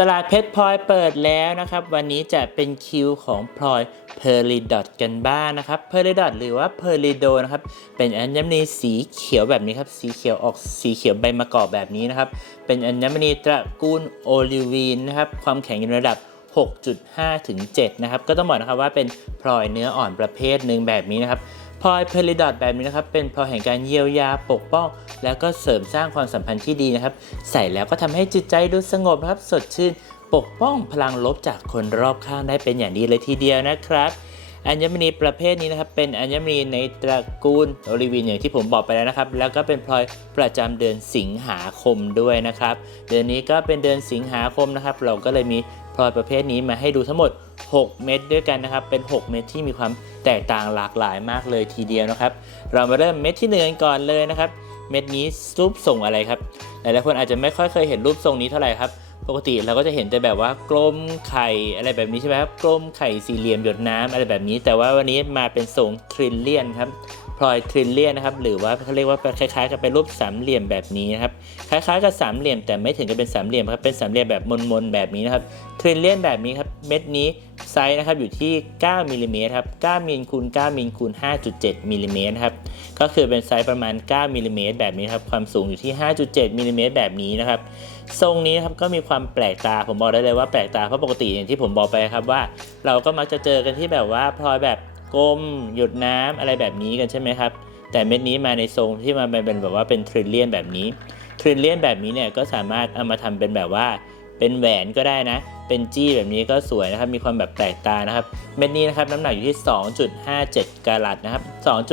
ตลาดเพชรพลอยเปิดแล้วนะครับ วันนี้จะเป็นคิวของพลอยเพอริดอทกันบ้างนะครับเพอริดอทหรือว่าเพอริโดนะครับเป็นอัญมณีสีเขียวแบบนี้ครับ สีเขียวออกสีเขียวใบมะกอกแบบนี้นะครับ เป็นอัญมณีตระกูลโอลิวีนนะครับ ความแข็งอยู่ในระดับ 6.5 ถึง 7 นะครับ ก็ต้องบอกนะครับว่าเป็นพลอยเนื้ออ่อนประเภทหนึ่งแบบนี้นะครับ พลอยเพลิดอทแบบนี้นะครับ เป็นพลอยแห่งการเยียวยาปกป้อง แล้วก็เสริมสร้างความสัมพันธ์ที่ดีนะครับ ใส่แล้วก็ทำให้จิตใจดูสงบนะครับ สดชื่น ปกป้องพลังลบจากคนรอบข้างได้เป็นอย่างดีเลยทีเดียวนะครับอัญมณีประเภทนี้นะครับเป็นอัญมณีในตระกูลโอลิวินอย่างที่ผมบอกไปแล้วนะครับ แล้วก็เป็นพลอยประจำเดือนสิงหาคมด้วยนะครับ เดือนนี้ก็เป็นเดือนสิงหาคมนะครับ เราก็เลยมีพลอยประเภทนี้มาให้ดูทั้งหมด 6 เม็ดด้วยกันนะครับ เป็น 6 เม็ดที่มีความ แตกต่างหลากหลายมากเลยทีเดียวนะครับ เรามาเริ่มเม็ดที่หนึ่งกันก่อนเลยนะครับ เม็ดนี้รูปทรงอะไรครับ หลายๆคนอาจจะไม่ค่อยเคยเห็นรูปทรงนี้เท่าไหร่ครับ ปกติเราก็จะเห็นแต่แบบว่ากลมไข่อะไรแบบนี้ใช่ไหมครับ กลมไข่สี่เหลี่ยมหยดน้ำอะไรแบบนี้ แต่ว่าวันนี้มาเป็นทรงทริลเลียนครับ พลอยทริลเลียนนะครับหรือว่าเขาเรียกว่าคล้ายๆกับเป็นรูปสามเหลี่ยมแบบนี้นะครับคล้ายๆกับสามเหลี่ยมแต่ไม่ถึงกับเป็นสามเหลี่ยมครับเป็นสามเหลี่ยมแบบมนๆแบบนี้นะครับทริลเลียนแบบนี้ครับเม็ดนี้ไซส์นะครับอยู่ที่ 9มิลลิเมตรครับ9มิลคูณ9มิลคูณ5.7มิลลิเมตรครับก็คือเป็นไซส์ประมาณ 9มิลลิเมตรแบบนี้ครับความสูงอยู่ที่ 5.7มิลลิเมตรแบบนี้นะครับทรงนี้ครับก็มีความแปลกตาผมบอกได้เลยว่าแปลกตาเพราะปกติอย่างที่ผมบอกไปครับว่า เราก็มักจะเจอกันที่แบบว่าพลอยแบบ กลมหยดน้ำอะไรแบบนี้กันใช่ไหมครับ แต่เม็ดนี้มาในทรงที่มันเป็นแบบว่าเป็นทริลเลียนแบบนี้ทริลเลียนแบบนี้เนี่ยก็สามารถเอามาทำเป็นแบบว่าเป็นแหวนก็ได้นะ เป็นจี้แบบนี้ก็สวยนะครับ มีความแบบแปลกตานะครับ เม็ดนี้นะครับน้ำหนักอยู่ที่ 2.57 กรัตนะครับ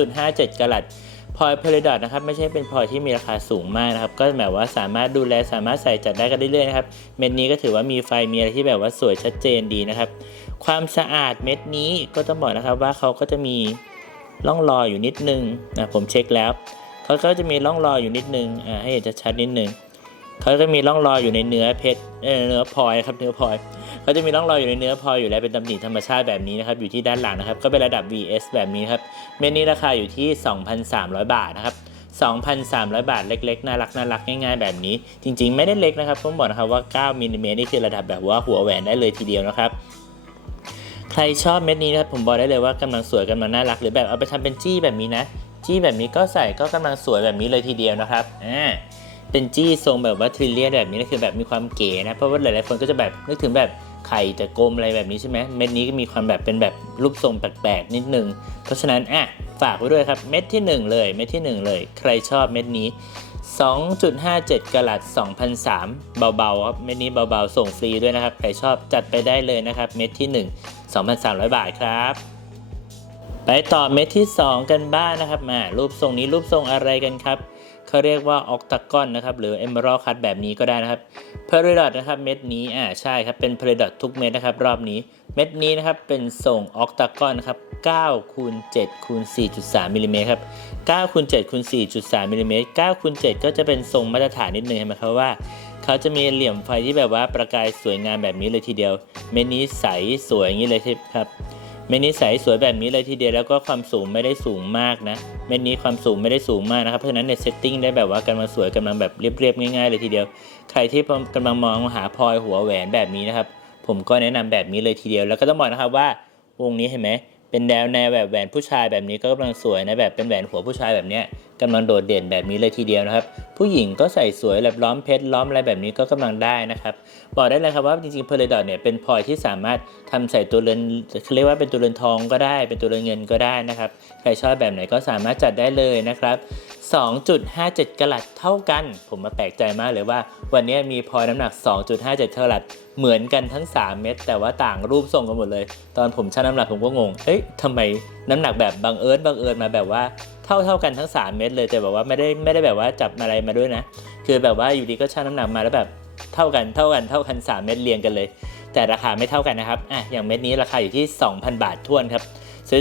2.57 กรัตพลอยเพลดอทนะครับไม่ใช่เป็นพลอยที่มีราคาสูงมากนะครับ ก็แบบว่าสามารถดูแลสามารถใส่จัดได้กันเรื่อยๆนะครับ เม็ดนี้ก็ถือว่ามีไฟมีอะไรที่แบบว่าสวยชัดเจนดีนะครับ ความสะอาดเม็ดนี้ก็ต้องบอกนะครับว่าเขาก็จะมีร่องรอยอยู่นิดนึงนะผมเช็คแล้วเขาก็จะมีร่องรอยอยู่นิดนึงอ่าให้เห็นชัดๆนิดนึงเขาจะมีร่องรอยอยู่ในเนื้อเพชรเนื้อพลอยครับเนื้อพลอยเขาจะมีร่องรอยอยู่ในเนื้อพลอยอยู่แล้วเป็นตำหนิธรรมชาติแบบนี้นะครับอยู่ที่ด้านหลังนะครับก็เป็นระดับ VS แบบนี้ครับเมนนี้ราคาอยู่ที่ 2,300 บาทนะครับ2,300 บาทเล็กๆ น่ารักน่ารักง่ายๆแบบนี้ จริง ๆ ไม่ได้เล็กนะครับต้องบอกนะครับว่า 9มิลลิเมตรนี่คือระดับแบบว่าหัวแหวนได้เลยทีเดียวนะครับ ใครชอบเม็ดนี้นะครับผมบอกได้เลยว่ากำลังสวยกำลังน่ารัก หรือแบบเอาไปทำเป็นจี้แบบนี้นะ จี้แบบนี้ก็ใส่ก็กำลังสวยแบบนี้เลยทีเดียวนะครับอ่าเป็นจี้ทรงแบบว่าทริลเลียนแบบนี้นะคือแบบมีความเก๋นะเพราะว่าหลายๆคนก็จะแบบนึกถึงแบบไข่แต่กลมอะไรแบบนี้ใช่ไหมเม็ดนี้ก็มีความแบบเป็นแบบรูปทรงแปลกๆนิดนึง เพราะฉะนั้นอะฝากไว้ด้วยครับเม็ดที่ 1 เลยเม็ดที่ 1 เลย ใครชอบเม็ดนี้ 2.57กะลัด2,003 เบาๆครับเม็ดนี้เบาๆ ส่งฟรีด้วยนะครับ ใครชอบจัดไปได้เลยนะครับ เม็ดที่ 1 2,300 บาทครับ ไปต่อเม็ดที่ 2 กันบ้างนะครับมารูปทรงนี้รูปทรงอะไรกันครับเขาเรียกว่าออกตากอนนะครับหรือเอมเบอรัลคัตแบบนี้ก็ได้นะครับเพลดอทนะครับเม็ดนี้อ่าใช่ครับเป็นเพลดอททุกเม็ดนะครับรอบนี้เม็ดนี้นะครับเป็นทรงออกตากอนนะครับ9คูณ7คูณ4.3มิลลิเมตรครับ9คูณ7คูณ4.3มิลลิเมตร9คูณ7ก็จะเป็นทรงมาตรฐานนิดนึงเห็นไหมครับว่า เขาจะมีเหลี่ยมไฟที่แบบว่าประกายสวยงามแบบนี้เลยทีเดียว เม็ดนี้ใสสวยอย่างนี้เลยครับ เม็ดนี้ใสสวยแบบนี้เลยทีเดียวแล้วก็ความสูงไม่ได้สูงมากนะ เม็ดนี้ความสูงไม่ได้สูงมากนะครับ เพราะฉะนั้นในเซตติ้งได้แบบว่ากำลังสวยกำลังแบบเรียบๆง่ายๆเลยทีเดียว ใครที่กำลังมองหาพลอยหัวแหวนแบบนี้นะครับ ผมก็แนะนำแบบนี้เลยทีเดียว แล้วก็ต้องบอกนะครับว่าวงนี้เห็นไหมเป็นแนวแนวแบบแหวนผู้ชายแบบนี้ก็กำลังสวยนะแบบเป็นแหวนหัวผู้ชายแบบเนี้ย กำลังโดดเด่นแบบนี้เลยทีเดียวนะครับ ผู้หญิงก็ใส่สวยแบบล้อมเพชรล้อมอะไรแบบนี้ก็กำลังได้นะครับ บอกได้เลยครับว่าจริงๆเพลดอทเนี่ยเป็นพลอยที่สามารถทำใส่ตัวเรือนเรียกว่าเป็นตัวเรือนทองก็ได้ เป็นตัวเรือนเงินก็ได้นะครับ ใครชอบแบบไหนก็สามารถจัดได้เลยนะครับ 2.57 กลัตเท่ากัน ผมมาแปลกใจมากเลยว่า วันนี้มีพลอยน้ำหนัก 2.57 กลัตเหมือนกันทั้ง 3 เม็ดแต่ว่าต่างรูปทรงกันหมดเลย ตอนผมชั่งน้ำหนักผมก็งง เอ๊ะทำไมน้ำหนักแบบบังเอิญบังเอิญมาแบบว่า ท่าเท่ากันทั้ง 3 เม็ดเลยแต่แบบว่าไม่ได้ไม่ได้แบบว่าจับอะไรมาด้วยนะ คือแบบว่าอยู่ดีก็ชั่งน้ำหนักมาแล้วแบบเท่ากันเท่ากันเท่ากัน 3 เม็ดเรียงกันเลย แต่ราคาไม่เท่ากันนะครับอะอย่างเม็ดนี้ราคาอยู่ที่ 2,000 บาทท้วนครับ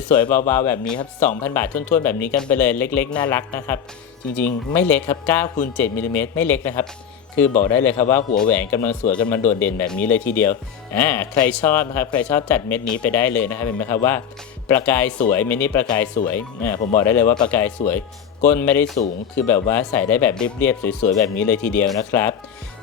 สวยๆเบาๆแบบนี้ครับ 2,000 บาทท้วนๆแบบนี้กันไปเลยเล็ก ๆ น่ารักนะครับ จริงๆ ไม่เล็กครับ9คูณ7มิลลิเมตรไม่เล็กนะครับคือบอกได้เลยครับว่าหัวแหวนกำลังสวยกำลังโดดเด่นแบบนี้เลยทีเดียวอ่าใครชอบนะครับใครชอบจัดเม็ดนี้ไปได้เลยนะครับเห็นไหมครับว่า ประกายสวยมินี้ประกายสวยอ่าผมบอกได้เลยว่าประกายสวย ก้นไม่ได้สูง คือแบบว่าใส่ได้แบบเรียบๆสวยๆแบบนี้เลยทีเดียวนะครับ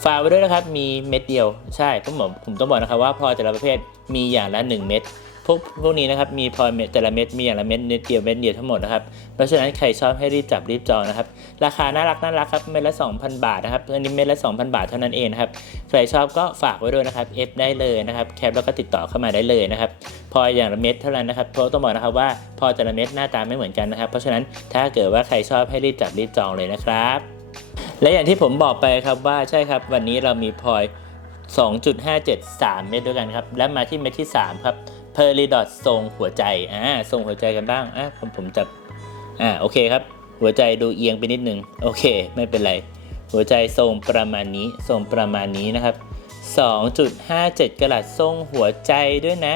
ฝากไว้ด้วยนะครับมีเม็ดเดียวใช่ผมบอกผมต้องบอกนะครับว่าพลอยแต่ละประเภทมีอย่างละ 1 เม็ด พวกพวกนี้นะครับมีพลอยเม็ดแต่ละเม็ดมีอย่างละเม็ดเม็ดเดียวเม็ดเดียวทั้งหมดนะครับเพราะฉะนั้นใครชอบให้รีบจับรีบจองนะครับราคาน่ารักน่ารักครับเม็ดละ 2,000 บาทนะครับอันนี้เม็ดละ 2,000 บาทเท่านั้นเองนะครับใครชอบก็ฝากไว้ด้วยนะครับเอฟได้เลยนะครับแคปแล้วก็ติดต่อเข้ามาได้เลยนะครับพลอยอย่างละเม็ดเท่านั้นนะครับเพราะต้องบอกนะครับว่าพลอยแต่ละเม็ดหน้าตาไม่เหมือนกันนะครับเพราะฉะนั้นถ้าเกิดว่าใครชอบให้รีบจับรีบจองเลยนะครับและอย่างที่ผมบอกไปครับว่าใช่ครับวันนี้เรามีพลอย2.573 เม็ดด้วยกันครับและมาที่เม็ดที่ 3 ครับ p e r l i d o t ทรงหัวใจอ่าทรงหัวใจกันบ้างอะผมผมจับอ่าโอเคครับ หัวใจดูเอียงไปนิดนึงโอเค ไม่เป็นไร หัวใจทรงประมาณนี้ทรงประมาณนี้นะครับ 2.57กะลัดทรงหัวใจด้วยนะ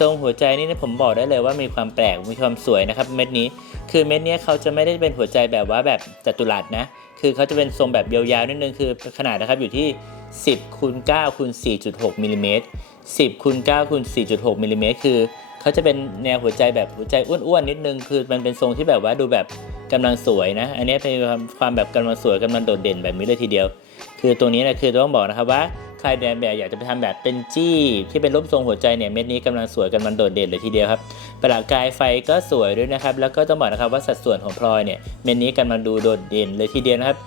ทรงหัวใจนี่ผมบอกได้เลยว่ามีความแปลกมีความสวยนะครับ เม็ดนี้คือเม็ดเนี้ยเขาจะไม่ได้เป็นหัวใจแบบว่าแบบจัตุรัสนะคือเขาจะเป็นทรงแบบยาวๆนิดนึงคือขนาดนะครับอยู่ที่ 10คูณ9คูณ4.6มิลลิเมตร 10คูณ9คูณ4.6มิลลิเมตรคือเขาจะเป็นแนวหัวใจแบบหัวใจอ้วนๆนิดนึง คือมันเป็นทรงที่แบบว่าดูแบบกำลังสวยนะ อันนี้เป็นความความแบบกำลังสวยกำลังโดดเด่นแบบนี้เลยทีเดียว คือตัวนี้นะคือต้องบอกนะครับว่าใครเดินแบบอยากจะไปทำแบบเป็นจี้ที่เป็นรูปทรงหัวใจเนี่ยเม็ดนี้กำลังสวยกำลังโดดเด่นเลยทีเดียวครับประหลาดกายไฟก็สวยด้วยนะครับ แล้วก็ต้องบอกนะครับว่าสัดส่วนของพลอยเนี่ยเม็ดนี้กำลังดูโดดเด่นเลยทีเดียวนะครับ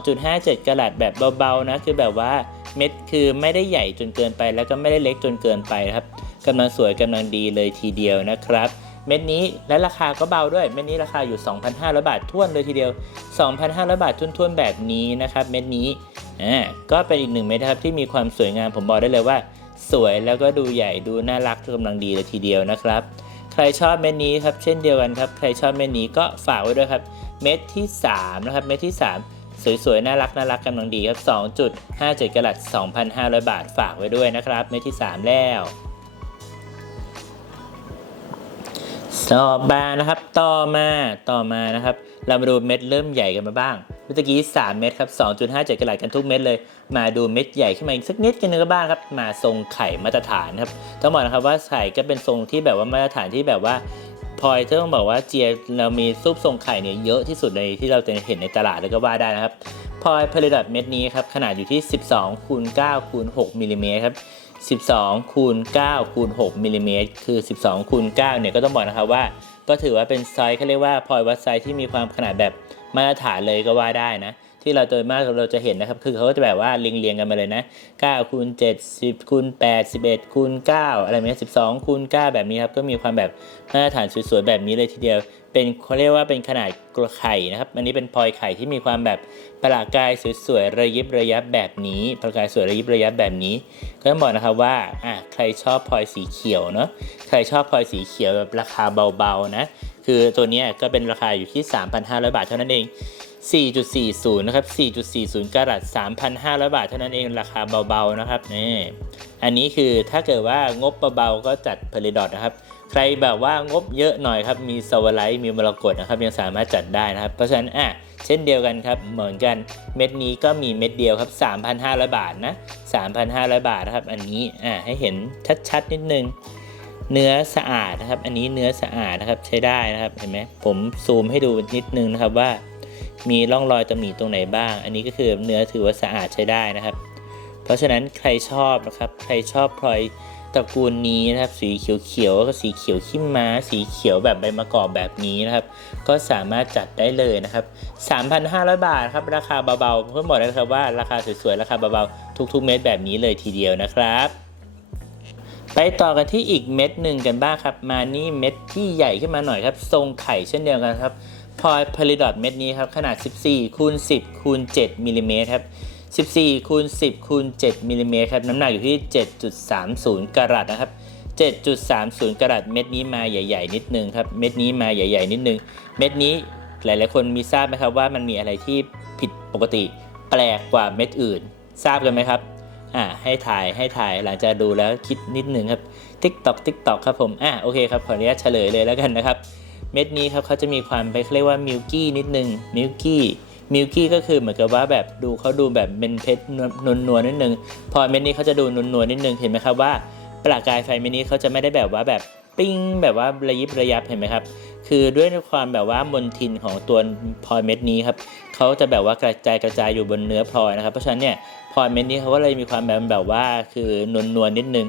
2.57กะรัตแบบเบาๆนะคือแบบว่า เม็ดคือไม่ได้ใหญ่จนเกินไป แล้วก็ไม่ได้เล็กจนเกินไปครับกำลังสวยกำลังดีเลยทีเดียวนะครับ เม็ดนี้และราคาก็เบาด้วย เม็ดนี้ราคาอยู่ 2,500 บาทท้วนเลยทีเดียว 2,500 บาทท้วนๆแบบนี้นะครับ เม็ดนี้อ่าก็เป็นอีกหนึ่งเม็ดครับที่มีความสวยงามผมบอกได้เลยว่า สวยแล้วก็ดูใหญ่ดูน่ารักกำลังดีเลยทีเดียวนะครับ ใครชอบเม็ดนี้ครับเช่นเดียวกันครับ ใครชอบเม็ดนี้ก็ฝากไว้ด้วยครับ เม็ดที่3นะครับเม็ดที่ 3 สวยๆ น่ารักน่ารักกำลังดีครับ 2.57กะรัต2,500 บาทฝากไว้ด้วยนะครับ เม็ดที่ 3 แล้วต่อมานะครับ ต่อมา ต่อมานะครับ เรามาดูเม็ดเริ่มใหญ่กันมาบ้าง เมื่อกี้ 3 เม็ดครับ 2.57กะรัตกันทุกเม็ดเลย มาดูเม็ดใหญ่ขึ้นมาอีกสักนิดกันนึงก็บ้างครับ มาทรงไข่มาตรฐานครับ ต้องบอกนะครับว่าไข่ก็เป็นทรงที่แบบว่ามาตรฐานที่แบบว่า พอยต้องบอกว่าเจียเรามีซุปทรงไข่เนี่ยเยอะที่สุดในที่เราจะเห็นในตลาดแล้วก็ว่าได้นะครับพลอยพลิดัตเม็ดนี้ครับขนาดอยู่ที่ 12คูณ9คูณ6มิลลิเมตรครับ12คูณ9คูณ6มิลลิเมตรคือ 12คูณ9เนี่ยก็ต้องบอกนะครับว่า ก็ถือว่าเป็นไซส์เขาเรียกว่าพลอยวัดไซส์ที่มีความขนาดแบบมาตรฐานเลยก็ว่าได้นะ ที่เราโดยมากเราจะเห็นนะครับ คือเขาก็จะแบบว่าเรียงๆกันมาเลยนะ9คูณ7 10คูณ8 11คูณ9อะไรแบบนี้12คูณ9แบบนี้ครับ ก็มีความแบบมาตรฐานสวยๆแบบนี้เลยทีเดียว เป็นเขาเรียกว่าเป็นขนาดกระไข่นะครับ อันนี้เป็นพลอยไข่ที่มีความแบบประหลาดกายสวยๆระยิบระยับแบบนี้ประกายสวยระยิบระยับแบบนี้ ก็ต้องบอกนะครับว่าอะใครชอบพลอยสีเขียวเนาะ ใครชอบพลอยสีเขียวแบบราคาเบาๆนะ คือตัวนี้ก็เป็นราคาอยู่ที่ 3,500 บาทเท่านั้นเอง 4.40 นะครับ 4.40 กรัต 3,500 บาทเท่านั้นเองราคาเบาๆนะครับนี่อันนี้คือถ้าเกิดว่างบเบาๆก็จัดเพลิดอทนะครับ ใครแบบว่างบเยอะหน่อยครับ มีสวไลท์มีมรกตนะครับยังสามารถจัดได้นะครับ เพราะฉะนั้นอะเช่นเดียวกันครับเหมือนกันเม็ดนี้ก็มีเม็ดเดียวครับ 3,500 บาทนะ 3,500 บาทนะครับ อันนี้อะให้เห็นชัดๆนิดนึงเนื้อสะอาดนะครับ อันนี้เนื้อสะอาดนะครับใช้ได้นะครับเห็นไหมผมซูมให้ดูนิดนึงนะครับว่า มีร่องรอยตำหนิตรงไหนบ้าง อันนี้ก็คือเนื้อถือว่าสะอาดใช้ได้นะครับ เพราะฉะนั้นใครชอบนะครับใครชอบพลอยตระกูลนี้นะครับสีเขียวๆก็สีเขียวขี้ม้า สีเขียวแบบใบมะกอกแบบนี้นะครับ ก็สามารถจัดได้เลยนะครับ 3,500 บาทครับราคาเบาๆเพิ่มบอกเลยครับว่าราคาสวยๆ ราคาเบาๆทุกๆ เม็ดแบบนี้เลยทีเดียวนะครับ ไปต่อกันที่อีกเม็ดหนึ่งกันบ้างครับ มานี่เม็ดที่ใหญ่ขึ้นมาหน่อยครับ ทรงไข่เช่นเดียวกันครับ พอยพลิดอทเม็ดนี้ครับขนาด 14คูณ10คูณ7มิลลิเมตรครับ14คูณ10คูณ7มิลลิเมตรครับน้ำหนักอยู่ที่ 7.30 กรัตนะครับ 7.30 กรัตเม็ดนี้มาใหญ่ ๆ นิดนึงครับเม็ดนี้มาใหญ่ ๆ นิดนึง เม็ดนี้หลาย ๆ คนมีทราบไหมครับว่ามันมีอะไรที่ผิดปกติแปลกกว่าเม็ดอื่น ทราบกันไหมครับอ่าให้ถ่ายให้ถ่ายหลังจากดูแล้วคิดนิดนึงครับติ๊กตอกติ๊กตอกครับผมอ่าโอเคครับขออนุญาตเฉลยเลยแล้วกันนะครับ เม็ดนี้ครับเขาจะมีความไปเขาเรียกว่ามิลกี้นิดนึงมิลกี้มิลกี้ก็คือเหมือนกับว่าแบบดูเขาดูแบบเป็นเพชรนวลนวลนิดนึง พอเม็ดนี้เขาจะดูนวลนวลนิดนึงเห็นไหมครับว่าประกายไฟเม็ดนี้เขาจะไม่ได้แบบว่าแบบปิ้งแบบว่าระยิบระยับเห็นไหมครับ คือด้วยความแบบว่ามนทินของตัวพลอยเม็ดนี้ครับเขาจะแบบว่ากระจายกระจายอยู่บนเนื้อพลอยนะครับ เพราะฉะนั้นเนี่ยพลอยเม็ดนี้เขาก็เลยมีความแบบแบบว่าคือนวลนวลนิดนึง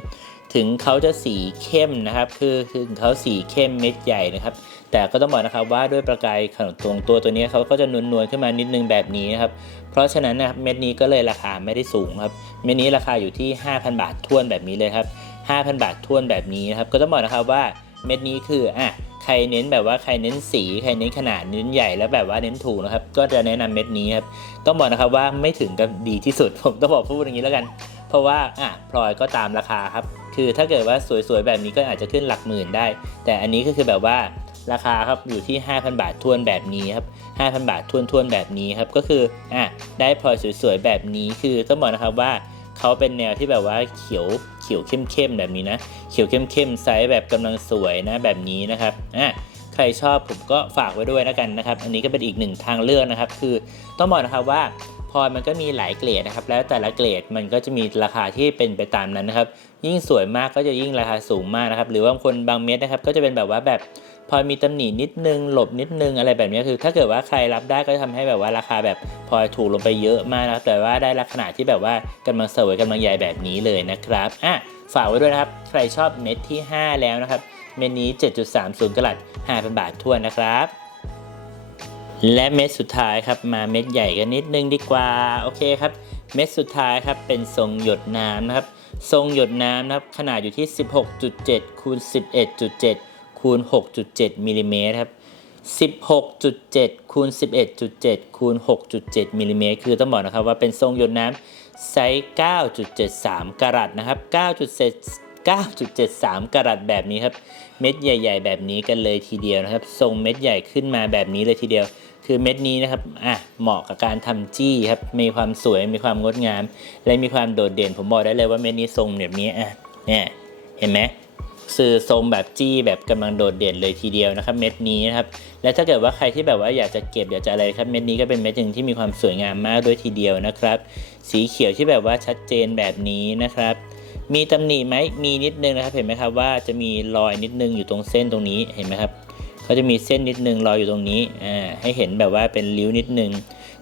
ถึงเขาจะสีเข้มนะครับ คือคือถึงเขาสีเข้มเม็ดใหญ่นะครับ แต่ก็ต้องบอกนะครับว่าด้วยประกายของตัวตัวตัวนี้เขาก็จะนวลนวลๆขึ้นมานิดนึงแบบนี้นะครับ เพราะฉะนั้นนะครับเม็ดนี้ก็เลยราคาไม่ได้สูงครับ เม็ดนี้ราคาอยู่ที่ 5,000 บาททวนแบบนี้เลยครับ 5,000 บาททวนแบบนี้นะครับ ก็ต้องบอกนะครับว่าเม็ดนี้คืออะใครเน้นแบบว่าใครเน้นสีใครเน้นขนาดเน้นใหญ่แล้วแบบว่าเน้นถูกนะครับ ก็จะแนะนำเม็ดนี้ครับ ต้องบอกนะครับว่าไม่ถึงกับดีที่สุด ผมต้องบอกพูดอย่างนี้แล้วกัน เพราะว่าอะพลอยก็ตามราคาครับ คือถ้าเกิดว่าสวยๆแบบนี้ก็อาจจะขึ้นหลักหมื่นได้ แต่อันนี้ก็คือแบบว่า ราคาครับอยู่ที่ 5,000 บาททวนแบบนี้ครับ 5,000 บาททวนทวนๆแบบนี้ครับ ก็คืออะได้พลอยสวยๆแบบนี้คือต้องบอกนะครับว่าเขาเป็นแนวที่แบบว่าเขียวเขียวเข้มๆแบบนี้นะ เขียวเข้มๆไซส์แบบกำลังสวยนะแบบนี้นะครับอะใครชอบผมก็ฝากไว้ด้วยแล้วกันนะครับ อันนี้ก็เป็นอีกหนึ่งทางเลือกนะครับ คือต้องบอกนะครับว่าพลอยมันก็มีหลายเกรดนะครับ แล้วแต่ละเกรดมันก็จะมีราคาที่เป็นไปตามนั้นนะครับ ยิ่งสวยมากก็จะยิ่งราคาสูงมากนะครับ หรือว่าบางคนบางเม็ดนะครับ ก็จะเป็นแบบว่าแบบพอมีตำหนินิดนึงหลบนิดนึงอะไรแบบนี้คือ ถ้าเกิดว่าใครรับได้ก็จะทำให้แบบว่าราคาแบบพอยถูกลงไปเยอะมากนะครับ แต่ว่าได้ลักษณะที่แบบว่ากำลังสวยกำลังใหญ่แบบนี้เลยนะครับอะฝากไว้ด้วยนะครับ ใครชอบเม็ดที่ 5 แล้วนะครับ เม็ดนี้ 7.30กะรัต5,000 บาททั่วนะครับ และเม็ดสุดท้ายครับมาเม็ดใหญ่กันนิดนึงดีกว่า โอเคครับ เม็ดสุดท้ายครับเป็นทรงหยดน้ำนะครับ ทรงหยดน้ำนะครับขนาดอยู่ที่ 16.7คูณ11.7คูณ6.7มิลลิเมตรครับ16.7คูณ11.7คูณ6.7มิลลิเมตรคือต้องบอกนะครับว่าเป็นทรงหยดน้ำไซส์9.73 กรัตนะครับ 9.7 9.73 กรัตแบบนี้ครับ เม็ดใหญ่ ๆ แบบนี้กันเลยทีเดียวนะครับ ทรงเม็ดใหญ่ขึ้นมาแบบนี้เลยทีเดียว คือเม็ดนี้นะครับอะเหมาะกับการทำจี้ครับมีความสวยมีความงดงาม และมีความโดดเด่นผมบอกได้เลยว่าเม็ดนี้ทรงแบบนี้อะเนี่ยเห็นไหมสื่อทรงแบบจี้แบบกำลังโดดเด่นเลยทีเดียวนะครับ เม็ดนี้นะครับและถ้าเกิดว่าใครที่แบบว่าอยากจะเก็บอยากจะอะไรครับเม็ดนี้ก็เป็นเม็ดหนึ่งที่มีความสวยงามมากด้วยทีเดียวนะครับ สีเขียวที่แบบว่าชัดเจนแบบนี้นะครับ มีตำหนิไหมมีนิดนึงนะครับ เห็นไหมครับว่าจะมีรอยนิดนึงอยู่ตรงเส้นตรงนี้เห็นไหมครับ เขาจะมีเส้นนิดนึงรอยอยู่ตรงนี้อ่าให้เห็นแบบว่าเป็นริ้วนิดนึง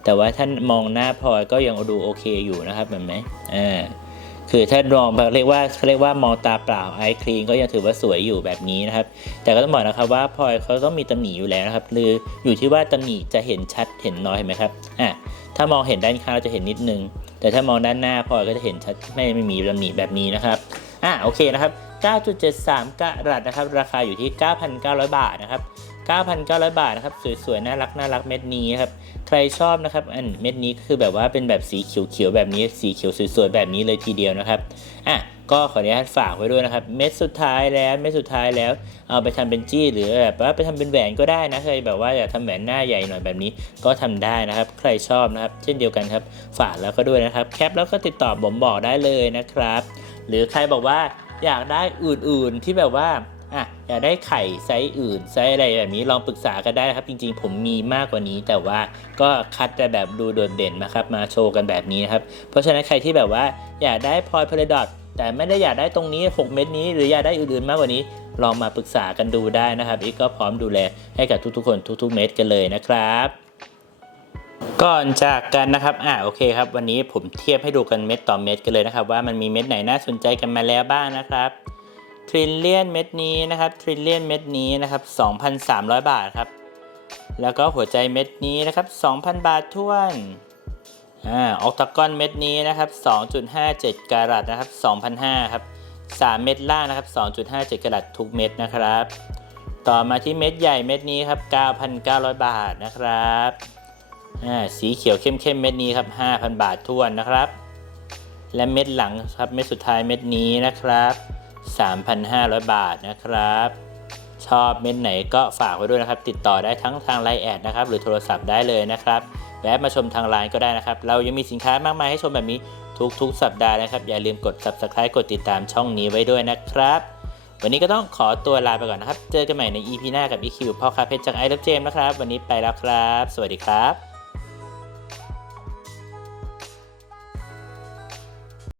แต่ว่าท่านมองหน้าพลอยก็ยังดูโอเคอยู่นะครับเห็นไหมอ่าคือถ้ามองแบบเรียกว่าเขาเรียกว่ามองตาเปล่าไอคลีนก็ยังถือว่าสวยอยู่แบบนี้นะครับ แต่ก็ต้องบอกนะครับว่าพลอยเขาต้องมีตำหนิอยู่แล้วนะครับหรืออยู่ที่ว่าตำหนิจะเห็นชัดเห็นน้อยเห็นไหมครับอะถ้ามองเห็นด้านข้างเราจะเห็นนิดนึง แต่ถ้ามองด้านหน้าพลอยก็จะเห็นชัดไม่ไม่มีตำหนิแบบนี้นะครับอะโอเคนะครับ 9.73กะรัตนะครับ ราคาอยู่ที่ 9,900 บาทนะครับ 9,900 บาทนะครับ สวยๆ น่ารักน่ารักเม็ดนี้ครับ ใครชอบนะครับ อันเม็ดนี้คือแบบว่าเป็นแบบสีเขียวๆ แบบนี้ สีเขียวสวยๆ แบบนี้เลยทีเดียวนะครับ อะ ก็ขออนุญาตฝากไว้ด้วยนะครับ เม็ดสุดท้ายแล้ว เม็ดสุดท้ายแล้ว เอาไปทำเป็นจี้หรือแบบว่าไปทำเป็นแหวนก็ได้นะใครแบบว่าอยากทำแหวนหน้าใหญ่หน่อยแบบนี้ ก็ทำได้นะครับ ใครชอบนะครับ เช่นเดียวกันครับ ฝากแล้วก็ด้วยนะครับ แคปแล้วก็ติดต่อผมบอกได้เลยนะครับ หรือใครบอกว่า อยากได้อื่นๆที่แบบว่าอะอยากได้ไข่ไซส์อื่นไซส์อะไรแบบนี้ลองปรึกษากันได้นะครับ จริงๆ ผมมีมากกว่านี้ แต่ว่าก็คัดแต่แบบดูโดดเด่นนะครับ มาโชว์กันแบบนี้นะครับ เพราะฉะนั้นใครที่แบบว่าอยากได้พลอยพลดอทแต่ไม่ได้อยากได้ตรงนี้ 6 เม็ดนี้ หรืออยากได้อื่นๆมากกว่านี้ ลองมาปรึกษากันดูได้นะครับอีกก็พร้อมดูแลให้กับทุกๆคนทุก ๆ เม็ดกันเลยนะครับ ก่อนจากกันนะครับ อ่าโอเคครับ วันนี้ผมเทียบให้ดูกันเม็ดต่อเม็ดกันเลยนะครับ ว่ามันมีเม็ดไหนน่าสนใจกันมาแล้วบ้างนะครับทริลเลียนเม็ดนี้นะครับทริลเลียนเม็ดนี้นะครับ 2,300 บาทครับ แล้วก็หัวใจเม็ดนี้นะครับ 2,000 บาทท้วนอ่าออกตากอนเม็ดนี้นะครับ 2.57 กรัตนะครับ2,500ครับ3 เม็ดล่างนะครับ 2.57 กรัตทุกเม็ดนะครับ ต่อมาที่เม็ดใหญ่เม็ดนี้ครับ 9,900 บาทนะครับ สีเขียวเข้มๆเม็ดนี้ครับ 5,000 บาททวนนะครับ และเม็ดหลังครับเม็ดสุดท้ายเม็ดนี้นะครับ 3,500 บาทนะครับ ชอบเม็ดไหนก็ฝากไว้ด้วยนะครับ ติดต่อได้ทั้งทางไลน์แอดนะครับ หรือโทรศัพท์ได้เลยนะครับแวะมาชมทางไลน์ก็ได้นะครับ เรายังมีสินค้ามากมายให้ชมแบบนี้ทุกๆ สัปดาห์นะครับ อย่าลืมกด subscribe กดติดตามช่องนี้ไว้ด้วยนะครับ วันนี้ก็ต้องขอตัวลาไปก่อนนะครับ เจอกันใหม่ใน EP หน้ากับ EQ พ่อค้าเพชรจากไอ o v e เจมนะครับ วันนี้ไปแล้วครับ สวัสดีครับ